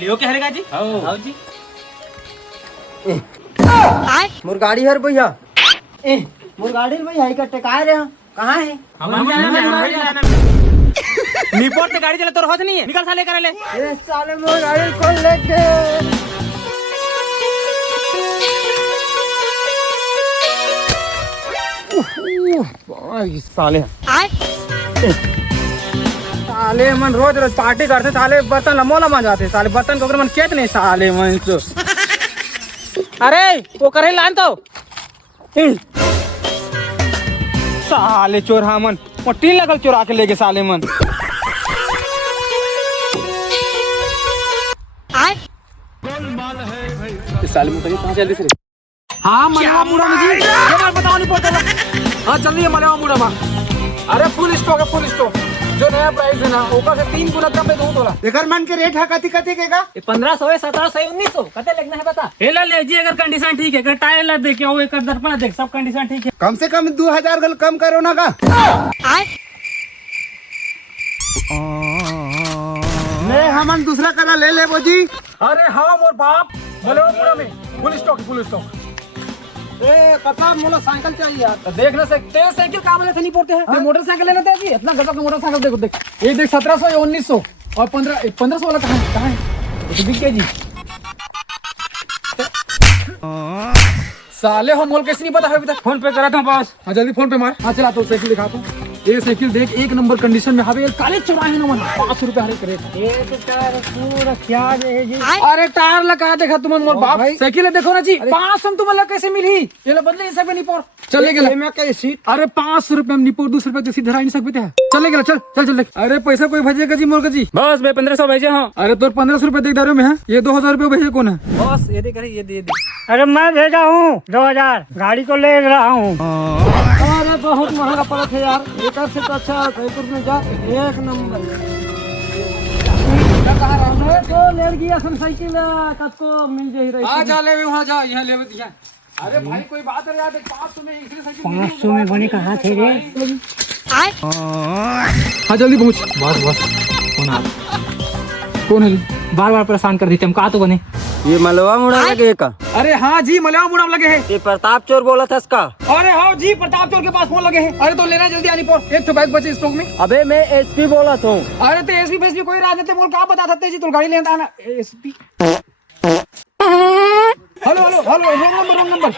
लियो क्या हरेगा जी? आओ जी। मोर गाड़ी हर भैया मोर गाड़ी भैया इकट्ठे कहाँ रहे कहाँ है? निपोट से गाड़ी चला तो होत नहीं है, निकल साले करे ले। ए साले मोर गाड़ी खोल लेके साले साले मन रोज रोज पार्टी करते साले बर्तन लमोला मान जाते साले बर्तन को मन केत नहीं साले मन तो अरे वो करे लान तो साले चोर हाँ मन पट्टी लगल चोरा के लेके साले मन साले में कहीं जल्दी से हाँ मलवा मुड़ा में जी ये बार बताओ नहीं पड़ता हाँ जल्दी मलवा मुड़ा में अरे फुल स्टॉक है फुल स्टॉक जो नया प्राइस है ना ऊपर से 3 गुना कम पे दूं तोला देखर मन के रेट है कति कति केगा 1500 है 1700 है 1900 कते लगना है बता हेला ले जी अगर कंडीशन ठीक है अगर टायर ला देख के वो एक दर्पण देख सब कंडीशन ठीक है कम से कम 2000 गल कम करो ना का ले हमन दूसरा करा ले ले बोजी अरे हाँ मोर बाप मलवा मुड़ा में फुल स्टॉक ए पता मोला साइकिल चाहिए यार देख ना सकते साइकिल काम लेते नहीं पड़ते हैं मोटरसाइकिल लेना था जी इतना गजब का मोटरसाइकिल देखो देख ये देख 1700 या 1900 और 1500 वाला कहाँ है तो बिक गया जी साले हो मोल कैसे नहीं पता है अभी तक फोन पे करा था बस हाँ जल्दी फोन पे मार हाँ चला तो साइकिल दिखा तू ये साइकिल देख एक नंबर कंडीशन में हवे काले चौराहे ना मन 500 रुपए हर करे पूरा क्या है जी अरे टायर लगा देखा तुम मोर बाप साइकिल देखो ना जी 500 तुम लगा कैसे मिली ये लो बदले हिसाब में निपोर चले गेला मैं कैसी अरे 500 रुपए में निपोर 200 रुपए तो सीधा नहीं सकते हैं चले गेला चल अरे पैसा कोई भेजेगा जी मोर का जी बस मैं 1500 भेजे हाँ अरे तो 1500 रुपए देख दारू में है ये 2000 रुपए भेजे कौन है बस ये देख ये दे अरे मैं भेजा हूँ 2000 गाड़ी को ले रहा हूँ अरे बहुत महंगा पड़ा था यार एक से तो अच्छा जयपुर में जा एक नंबर तो लड़की असन साइकिल कब मिल जाए रही आ जा ले वहां जा यहाँ ले दिया अरे भाई कोई बात है यार 500 में इसलिए साइकिल 500 में बने कहाँ थे रे हाँ जल्दी पहुंच बस कौन है बार बार परेशान कर दी चमका तो बने ये मलवा मुड़ा लगे का अरे हाँ जी मलवा मुड़ा लगे है ये प्रताप चोर बोला था इसका अरे हाँ जी प्रताप चोर के पास फोन लगे हैं अरे तो लेना जल्दी आनी पोर एक तो बाइक बचे स्टॉक में अबे मैं एसपी बोला था अरे तो एसपी कोई राजनीति बोल क्या बता सकते जी तो गाड़ी लेना आना एसपी हेलो रॉन्ग नंबर